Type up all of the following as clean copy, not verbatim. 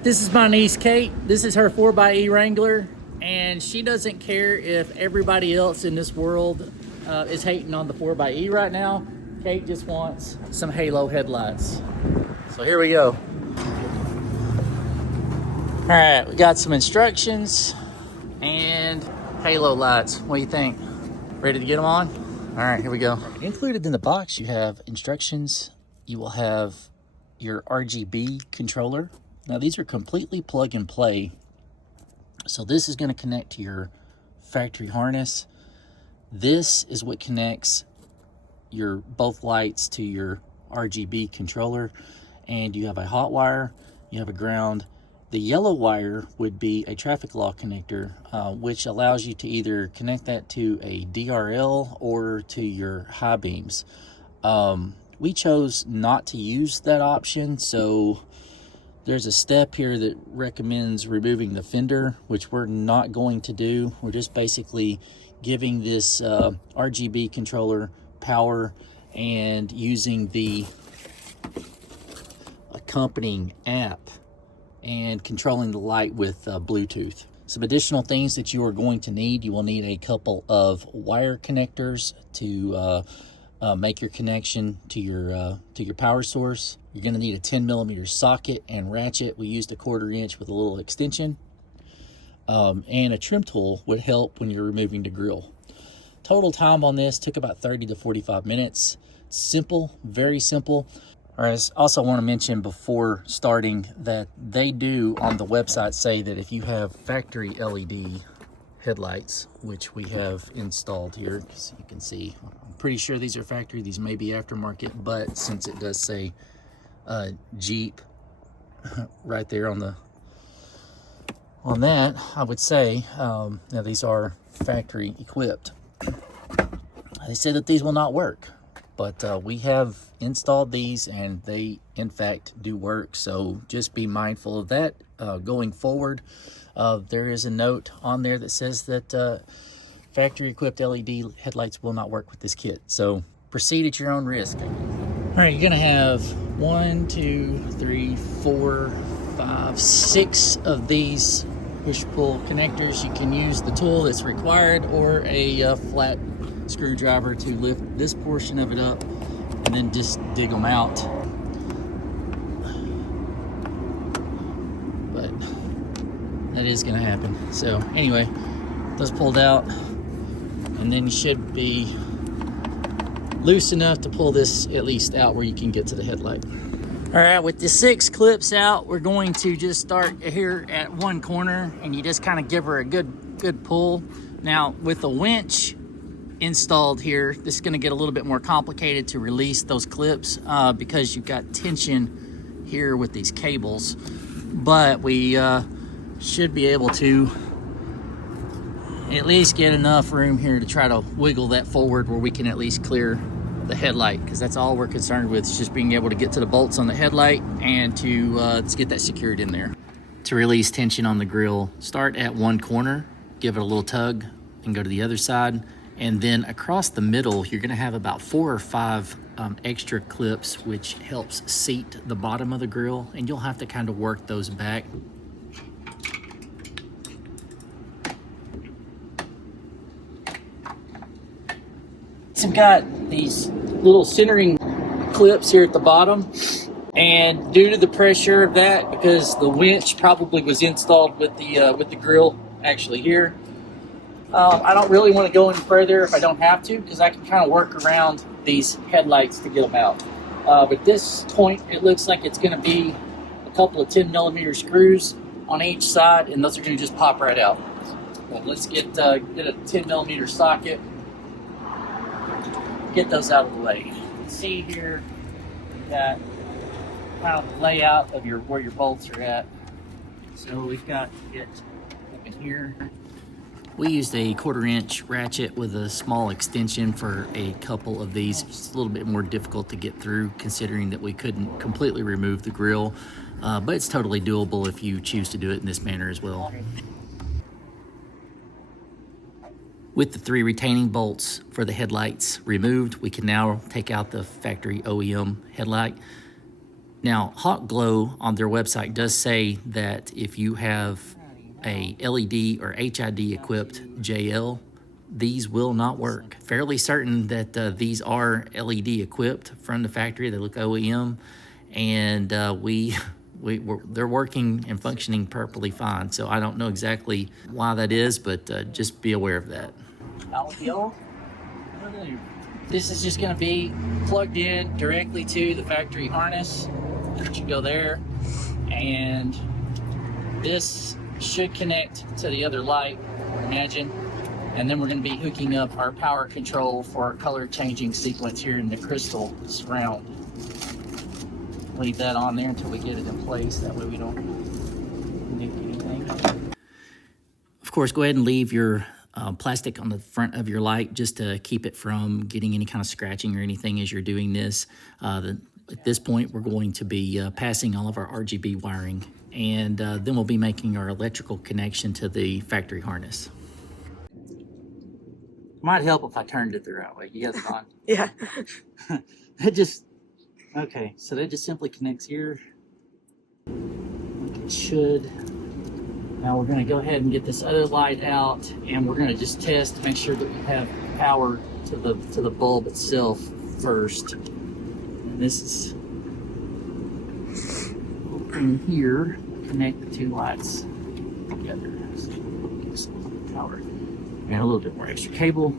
This is my niece Kate. This is her 4xe Wrangler, and she doesn't care if everybody else in this world is hating on the 4xe right now. Kate just wants some halo headlights. So here we go. All right, we got some instructions and halo lights. What do you think? Ready to get them on? All right, here we go. Included in the box, you have instructions. You will have your RGB controller. Now these are completely plug and play. So this is going to connect to your factory harness. This is what connects your both lights to your RGB controller. And you have a hot wire, you have a ground. The yellow wire would be a traffic law connector, which allows you to either connect that to a DRL or to your high beams. We chose not to use that option, so there's a step here that recommends removing the fender, which we're not going to do. We're just basically giving this RGB controller power and using the accompanying app and controlling the light with Bluetooth. Some additional things that you are going to need: you will need a couple of wire connectors to make your connection to your power source. You're going to need a 10mm socket and ratchet. We used a 1/4 inch with a little extension. And a trim tool would help when you're removing the grill. Total time on this took about 30 to 45 minutes. Simple, very simple. All right, I also want to mention before starting that they do on the website say that if you have factory LED headlights, which we have installed here, as you can see, I'm pretty sure these are factory. These may be aftermarket, but since it does say Jeep right there on that, I would say now these are factory equipped. They said that these will not work, but we have installed these and they in fact do work, so just be mindful of that going forward. There is a note on there that says that factory equipped LED headlights will not work with this kit, so proceed at your own risk. All right, you're gonna have 1, 2, 3, 4, 5, 6 of these push-pull connectors. You can use the tool that's required or a flat screwdriver to lift this portion of it up and then just dig them out. But that is going to happen. So anyway, those pulled out, and then you should be loose enough to pull this at least out where you can get to the headlight. All right, with the 6 clips out, we're going to just start here at one corner, and you just kind of give her a good pull. Now with the winch installed here, this is going to get a little bit more complicated to release those clips because you've got tension here with these cables, but we should be able to at least get enough room here to try to wiggle that forward where we can at least clear the headlight, because that's all we're concerned with, is just being able to get to the bolts on the headlight and to let's get that secured in there. To release tension on the grill, start at one corner, give it a little tug, and go to the other side. And then across the middle, you're gonna have about 4 or 5 extra clips, which helps seat the bottom of the grill, and you'll have to kind of work those back. So I've got these little centering clips here at the bottom, and due to the pressure of that, because the winch probably was installed with the grill actually here, I don't really want to go any further if I don't have to, because I can kind of work around these headlights to get them out. But at this point, it looks like it's going to be a couple of 10mm screws on each side, and those are going to just pop right out. Well, let's get a 10mm socket, get those out of the way. You can see here that kind of the layout of where your bolts are at. So we've got to get up in here. We used a 1/4 inch ratchet with a small extension for a couple of these. It's a little bit more difficult to get through considering that we couldn't completely remove the grill, but it's totally doable if you choose to do it in this manner as well. With the 3 retaining bolts for the headlights removed, we can now take out the factory OEM headlight. Now, Hawkglow on their website does say that if you have a LED or HID equipped JL, these will not work. Fairly certain that these are LED equipped from the factory. They look OEM, and they're working and functioning perfectly fine. So I don't know exactly why that is, but just be aware of that. This is just going to be plugged in directly to the factory harness. You go there, and this should connect to the other light, I imagine. And then we're going to be hooking up our power control for our color changing sequence here in the crystal surround. Leave that on there until we get it in place. That way we don't nick anything. Of course, go ahead and leave your plastic on the front of your light just to keep it from getting any kind of scratching or anything as you're doing this. At this point, we're going to be passing all of our RGB wiring, and then we'll be making our electrical connection to the factory harness. Might help if I turned it the right way. You got it on? Yeah. Okay, so that just simply connects here. Like it should. Now we're going to go ahead and get this other light out, and we're going to just test to make sure that we have power to the bulb itself first. And this is in here. Connect the two lights together. So get some power. And a little bit more extra cable.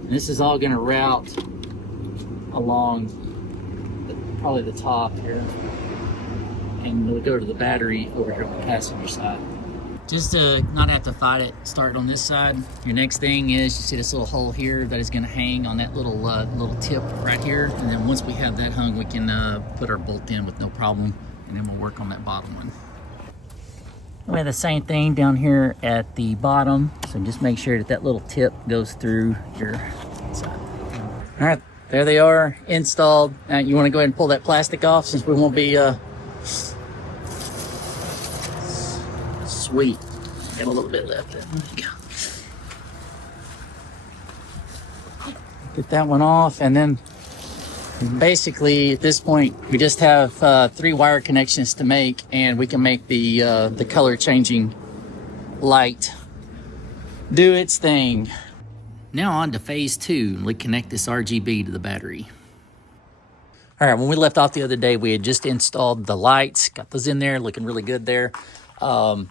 And this is all going to route along probably the top here, and we'll go to the battery over here on the passenger side. Just to not have to fight it, start on this side. Your next thing is, you see this little hole here that is going to hang on that little tip right here, and then once we have that hung, we can put our bolt in with no problem, and then we'll work on that bottom one. We have the same thing down here at the bottom, so just make sure that little tip goes through your side. All right, there they are installed. Now you want to go ahead and pull that plastic off, since we won't be sweet. Got a little bit left. There we go. Get that one off, and then basically at this point we just have 3 wire connections to make, and we can make the color changing light do its thing. Now on to phase 2. We connect this RGB to the battery. All right, when we left off the other day, we had just installed the lights, got those in there, looking really good there. All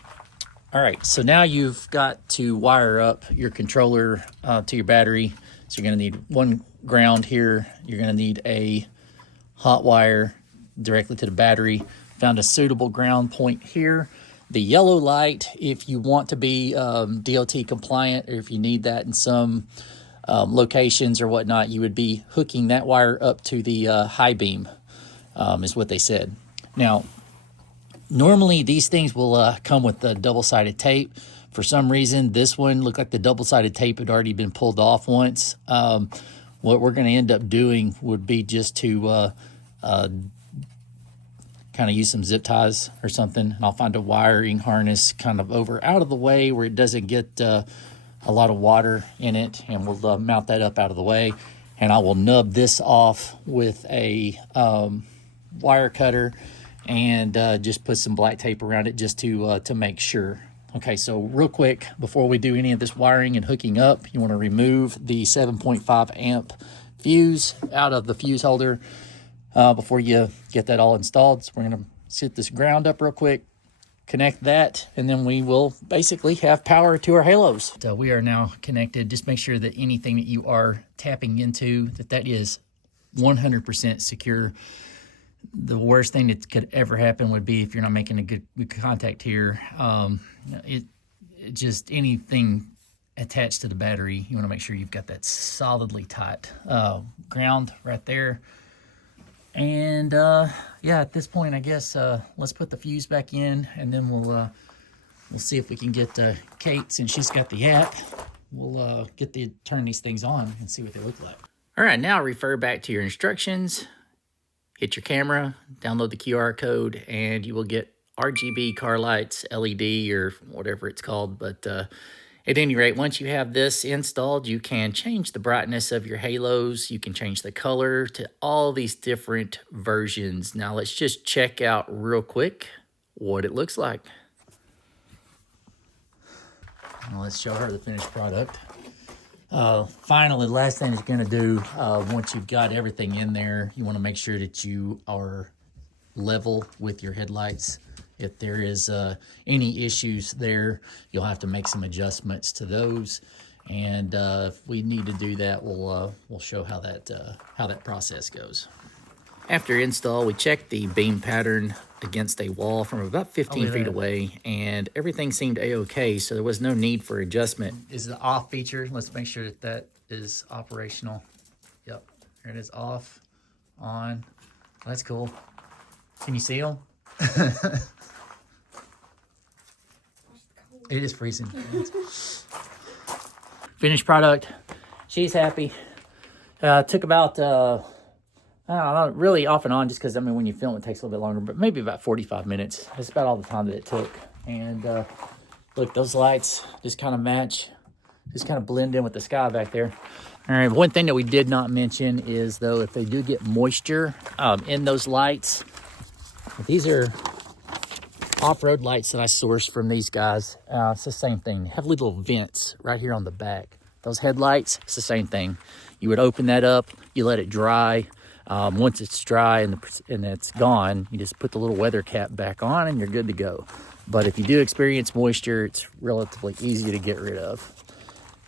right, so now you've got to wire up your controller to your battery. So you're gonna need one ground here. You're gonna need a hot wire directly to the battery. Found a suitable ground point here. The yellow light, if you want to be DOT compliant, or if you need that in some locations or whatnot, you would be hooking that wire up to the high beam, is what they said. Now, normally these things will come with the double-sided tape. For some reason, this one looked like the double-sided tape had already been pulled off once. What we're going to end up doing would be just to kind of use some zip ties or something, and I'll find a wiring harness kind of over out of the way where it doesn't get a lot of water in it, and we'll mount that up out of the way, and I will nub this off with a wire cutter and just put some black tape around it just to make sure. Okay, so real quick, before we do any of this wiring and hooking up, you want to remove the 7.5 amp fuse out of the fuse holder before you get that all installed. So we're going to set this ground up real quick, connect that, and then we will basically have power to our halos. So we are now connected. Just make sure that anything that you are tapping into, that is 100% secure. The worst thing that could ever happen would be if you're not making a good contact here. Just anything attached to the battery, you want to make sure you've got that solidly tight. Ground right there. And yeah, at this point, I guess let's put the fuse back in, and then we'll see if we can get Kate, since she's got the app. We'll turn these things on and see what they look like. All right, now refer back to your instructions. Hit your camera, download the QR code, and you will get RGB car lights, LED, or whatever it's called. But At any rate, once you have this installed, you can change the brightness of your halos. You can change the color to all these different versions. Now let's just check out real quick what it looks like. Now let's show her the finished product. Finally, the last thing you're going to do once you've got everything in there, you want to make sure that you are level with your headlights. If there is any issues there, you'll have to make some adjustments to those. And if we need to do that, we'll show how that process goes. After install, we checked the beam pattern against a wall from about 15 feet away, and everything seemed a-okay, so there was no need for adjustment. Is the off feature? Let's make sure that that is operational. Yep, there it is, off, on. That's cool. Can you see them? It is freezing. Finished product. She's happy. Took about, I don't know, really off and on, just because, I mean, when you film, it takes a little bit longer, but maybe about 45 minutes. That's about all the time that it took. And look, those lights just kind of match, just kind of blend in with the sky back there. All right, one thing that we did not mention is, though, if they do get moisture in those lights, these are off-road lights that I sourced from these guys. It's the same thing. They have little vents right here on the back. Those headlights, it's the same thing. You would open that up, you let it dry. Once it's dry and it's gone, you just put the little weather cap back on and you're good to go. But if you do experience moisture, it's relatively easy to get rid of.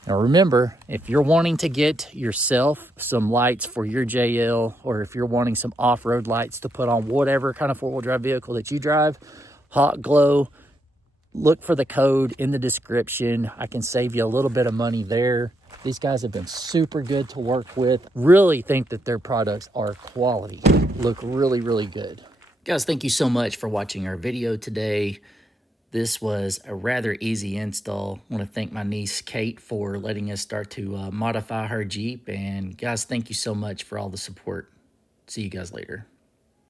Now remember, if you're wanting to get yourself some lights for your JL, or if you're wanting some off-road lights to put on whatever kind of four-wheel drive vehicle that you drive, Hawkglow, look for the code in the description. I can save you a little bit of money there. These guys have been super good to work with. Really think that their products are quality. Look really, really good. Guys, thank you so much for watching our video today. This was a rather easy install. I want to thank my niece, Kate, for letting us start to modify her Jeep. And guys, thank you so much for all the support. See you guys later.